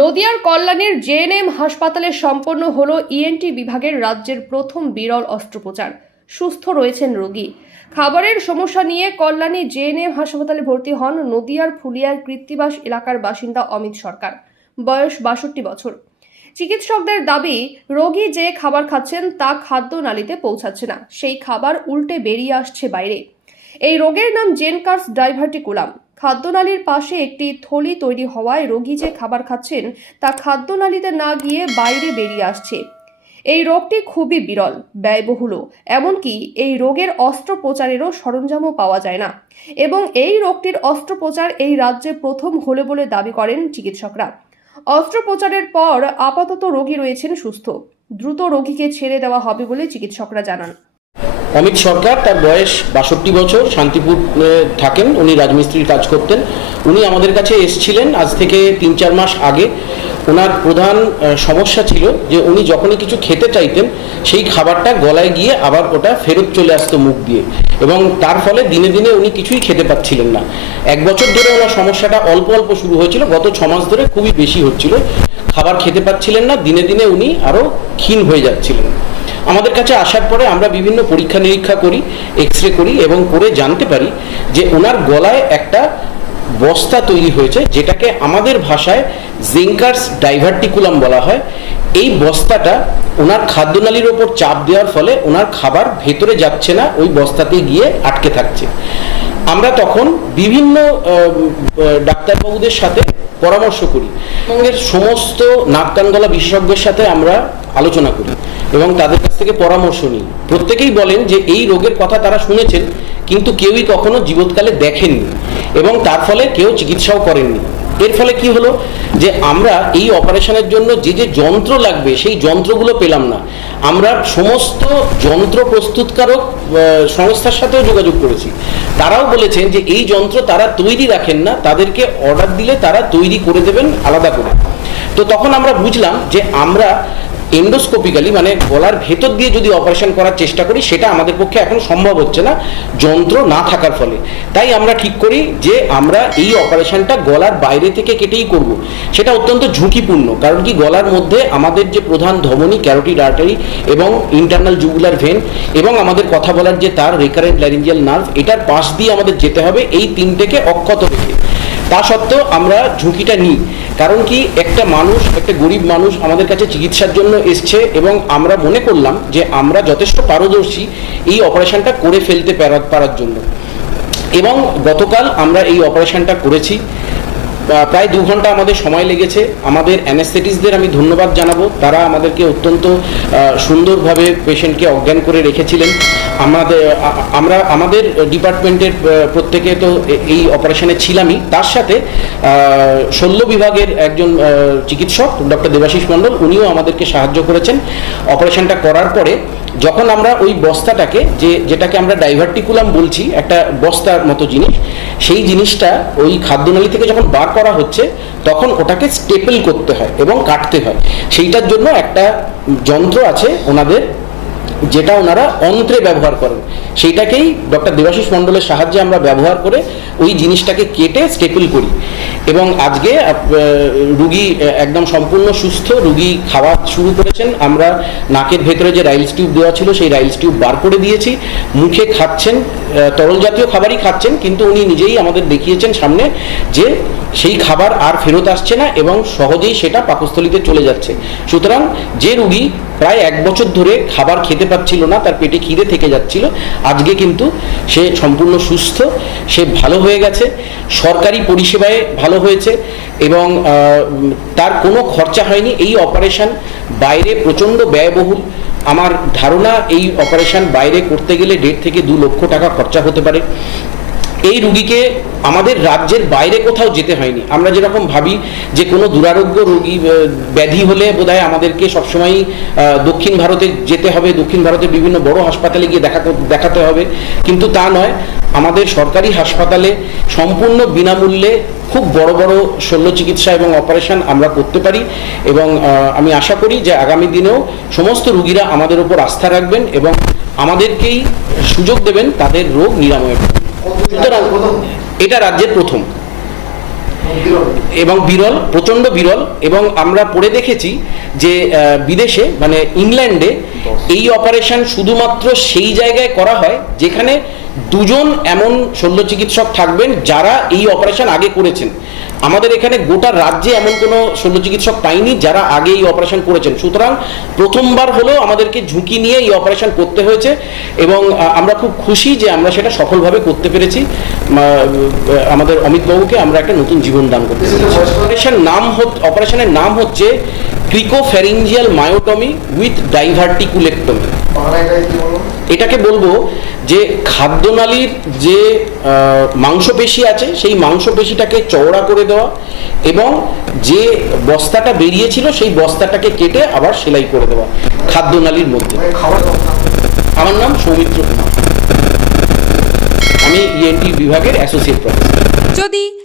নদিয়ার কল্যাণের জেএনএম হাসপাতালে সম্পন্ন হল ইএনটি বিভাগের রাজ্যের প্রথম বিরল অস্ত্রোপচার। সুস্থ রয়েছেন রোগী। খাবারের সমস্যা নিয়ে কল্যাণী জেএনএম হাসপাতালে ভর্তি হন নদিয়ার ফুলিয়ার কৃত্তিবাস এলাকার বাসিন্দা অমিত সরকার। বয়স বাষট্টি বছর। চিকিৎসকদের দাবি, রোগী যে খাবার খাচ্ছেন তা খাদ্য নালীতে পৌঁছাচ্ছে না। সেই খাবার উল্টে বেরিয়ে আসছে বাইরে। এই রোগের নাম জেনকার্স ডাইভার্টিকুলাম। খাদ্যনালীর পাশে একটি থলি তৈরি হওয়ায় রোগী যে খাবার খাচ্ছেন, তা খাদ্যনালীতে না গিয়ে বাইরে বেরিয়ে আসছে। এই রোগটি খুবই বিরল ব্যয়বহুলও এমনকি এই রোগের অস্ত্রোপচারেরও সরঞ্জামও পাওয়া যায় না। এবং এই রোগটির অস্ত্রোপচার এই রাজ্যে প্রথম হলে বলে দাবি করেন চিকিৎসকরা। অস্ত্রোপচারের পর আপাতত রোগী রয়েছেন সুস্থ। দ্রুত রোগীকে ছেড়ে দেওয়া হবে বলে চিকিৎসকরা জানান। অমিত সরকার, তার বয়স বাষট্টি বছর, শান্তিপুর থাকেন, উনি রাজমিস্ত্রির কাজ করতেন। উনি আমাদের কাছে এসছিলেন আজ থেকে তিন চার মাস আগে। ওনার প্রধান সমস্যা ছিল যে উনি যখনই কিছু খেতে চাইতেন, সেই খাবারটা গলায় গিয়ে আবার ওটা ফেরত চলে আসতো মুখ দিয়ে। এবং তার ফলে দিনে দিনে উনি কিছুই খেতে পাচ্ছিলেন না। এক বছর ধরে ওনার সমস্যাটা অল্প অল্প শুরু হয়েছিল, গত ছ মাস ধরে খুবই বেশি হচ্ছিল। খাবার খেতে পাচ্ছিলেন না, দিনে দিনে উনি আরও ক্ষীণ হয়ে যাচ্ছিলেন। আমাদের কাছে আসার পরে আমরা বিভিন্ন পরীক্ষা নিরীক্ষা করি এক্স রে করি এবং করে জানতে পারি যে ওনার গলায় একটা বস্তা তৈরি হয়েছে যেটাকে আমাদের ভাষায় জেঙ্কার্স ডাইভার্টিকুলাম বলা হয়। এই বস্তাটা ওনার খাদ্যনালীর ওপর চাপ দেওয়ার ফলে ওনার খাবার ভেতরে যাচ্ছে না, ওই বস্তাতে গিয়ে আটকে থাকছে। আমরা তখন বিভিন্ন ডাক্তারবাবুদের সাথে পরামর্শ করি এবং সমস্ত নাক গলা বিশেষজ্ঞের সাথে আমরা আলোচনা করি এবং তাদের থেকে পরামর্শ নিই প্রত্যেকেই বলেন যে এই রোগের কথা তারা শুনেছেন, কিন্তু কেউই কখনো জীবৎকালে দেখেননি এবং তার ফলে কেউ চিকিৎসাও করেননি। এর ফলে কি হলো? যে আমরা এই অপারেশনের জন্য যে যে যন্ত্র লাগবে, সেই যন্ত্রগুলো পেলাম না। আমরা সমস্ত যন্ত্র প্রস্তুতকারক সংস্থার সাথেও যোগাযোগ করেছি। তারাও বলেছেন যে এই যন্ত্র তারা তৈরি রাখেন না, তাদেরকে অর্ডার দিলে তারা তৈরি করে দেবেন আলাদা করে। তো তখন আমরা বুঝলাম যে আমরা এন্ডোস্কোপিক্যালি মানে গলার ভেতর দিয়ে যদি অপারেশন করার চেষ্টা করি, সেটা আমাদের পক্ষে এখন সম্ভব হচ্ছে না, যন্ত্র না থাকার ফলে। তাই আমরা ঠিক করি যে আমরা এই অপারেশনটা গলার বাইরে থেকে কেটেই করব। সেটা অত্যন্ত ঝুঁকিপূর্ণ, কারণ কি গলার মধ্যে আমাদের যে প্রধান ধমনী ক্যারোটিড আর্টারি এবং ইন্টারনাল জুগুলার ভেন এবং আমাদের কথা বলার যে তার রেকারেন্ট ল্যারিঞ্জিয়াল নার্ভ এটার পাশ দিয়ে আমাদের যেতে হবে এই তিনটেকে অক্ষত রেখে। তা সত্ত্বেও আমরা ঝুঁকিটা নিই। কারণ কি, একটা মানুষ, একটা গরিব মানুষ আমাদের কাছে চিকিৎসার জন্য এসছে এবং আমরা মনে করলাম যে আমরা যথেষ্ট পারদর্শী এই অপারেশনটা করে ফেলতে পারার জন্য। এবং গতকাল আমরা এই অপারেশনটা করেছি। প্রায় দু ঘণ্টা আমাদের সময় লেগেছে। আমাদের অ্যানেস্থেটিসদের আমি ধন্যবাদ জানাব। তারা আমাদেরকে অত্যন্ত সুন্দরভাবে পেশেন্টকে অজ্ঞান করে রেখেছিলেন। আমাদের আমরা আমাদের ডিপার্টমেন্টের প্রত্যেকে তো এই অপারেশনে ছিলামই। তার সাথে শল্য বিভাগের একজন চিকিৎসক ডক্টর দেবাশিস মণ্ডল, উনিও আমাদেরকে সাহায্য করেছেন অপারেশনটা করার পরে। যখন আমরা ওই বস্তাটাকে, যে, যেটাকে আমরা ডাইভার্টিকুলাম বলছি, একটা বস্তার মতো জিনিস, সেই জিনিসটা ওই খাদ্যনালী থেকে যখন বার করা হচ্ছে, তখন ওটাকে স্টেপল করতে হয় এবং কাটতে হয়। সেইটার জন্য একটা যন্ত্র আছে ওনাদের যেটা ওনারা অন্ত্রে ব্যবহার করেন। সেইটাকেই ডক্টর দেবাশিস মণ্ডলের সাহায্যে আমরা ব্যবহার করে ওই জিনিসটাকে কেটে স্টেপল করি। এবং আজকে রুগী একদম সম্পূর্ণ সুস্থ, রুগী খাওয়া শুরু করেছেন। আমরা নাকের ভেতরে যে রাইলস টিউব দেওয়া ছিল, সেই রাইলস টিউব বার করে দিয়েছি। মুখে খাচ্ছেন তরল জাতীয় খাবারই খাচ্ছেন, কিন্তু উনি নিজেই আমাদের দেখিয়েছেন সামনে যে সেই খাবার আর ফেরত আসছে না এবং সহজেই সেটা পাকস্থলিতে চলে যাচ্ছে। সুতরাং যে রুগী প্রায় এক বছর ধরে খাবার খেতে পাচ্ছিল না, তার পেটে খিদে থেকে যাচ্ছিল, আজকে কিন্তু সে সম্পূর্ণ সুস্থ, সে ভালো হয়ে গেছে, সরকারি পরিষেবায় ভালো হয়েছে এবং তার কোনো খরচা হয়নি। এই অপারেশন বাইরে প্রচণ্ড ব্যয়বহুল। আমার ধারণা এই অপারেশন বাইরে করতে গেলে দেড় থেকে দু লক্ষ টাকা খরচা হতে পারে। এই রুগীকে আমাদের রাজ্যের বাইরে কোথাও যেতে হয়নি। আমরা যেরকম ভাবি যে কোনো দুরারোগ্য রোগী ব্যাধি হলে বোধহয় আমাদেরকে সবসময়ই দক্ষিণ ভারতে যেতে হবে, দক্ষিণ ভারতের বিভিন্ন বড় হাসপাতালে গিয়ে দেখা দেখাতে হবে। কিন্তু তা নয়, আমাদের সরকারি হাসপাতালে সম্পূর্ণ বিনামূল্যে খুব বড় বড় শল্য চিকিৎসা এবং অপারেশন আমরা করতে পারি এবং আমি আশা করি যে আগামী দিনেও সমস্ত রুগীরা আমাদের ওপর আস্থা রাখবেন এবং আমাদেরকেই সুযোগ দেবেন তাদের রোগ নিরাময়ের সুতরাং এটা রাজ্যের প্রথম। এবং বিরল প্রচণ্ড বিরল, এবং আমরা পড়ে দেখেছি যে বিদেশে মানে ইংল্যান্ডে এই অপারেশন শুধুমাত্র সেই জায়গায় করা হয় যেখানে দুজন এমন শল্য চিকিৎসক থাকবেন যারা এই অপারেশন আগে করেছেন। আমাদের এখানে গোটা রাজ্যে এমন কোনো শল্য চিকিৎসক পাইনি যারা আগে এই অপারেশন করেছেন। সুতরাং প্রথমবার হলেও আমাদেরকে ঝুঁকি নিয়ে এই অপারেশন করতে হয়েছে এবং আমরা খুব খুশি যে আমরা সেটা সফলভাবে করতে পেরেছি। আমাদের অমিতবাবুকে আমরা একটা নতুন জীবন দান করতে পেরেছি। অপারেশন নাম অপারেশনের নাম হচ্ছে ক্রিকোফ্যারিঞ্জিয়াল মায়োটমি উইথ ডাইভার্টিকুলেক্টমি এটাকে বলব যে খাদ্যনালীর যে মাংসপেশি আছে সেই মাংসপেশিটাকে চওড়া করে দেওয়া এবং যে বস্তাটা বেরিয়েছিল সেই বস্তাটাকে কেটে আবার সেলাই করে দেওয়া খাদ্যনালীর মধ্যে। আমার নাম সৌমিত্র কুমার। আমি ইএনটি বিভাগের অ্যাসোসিয়েট প্রফেসর যদি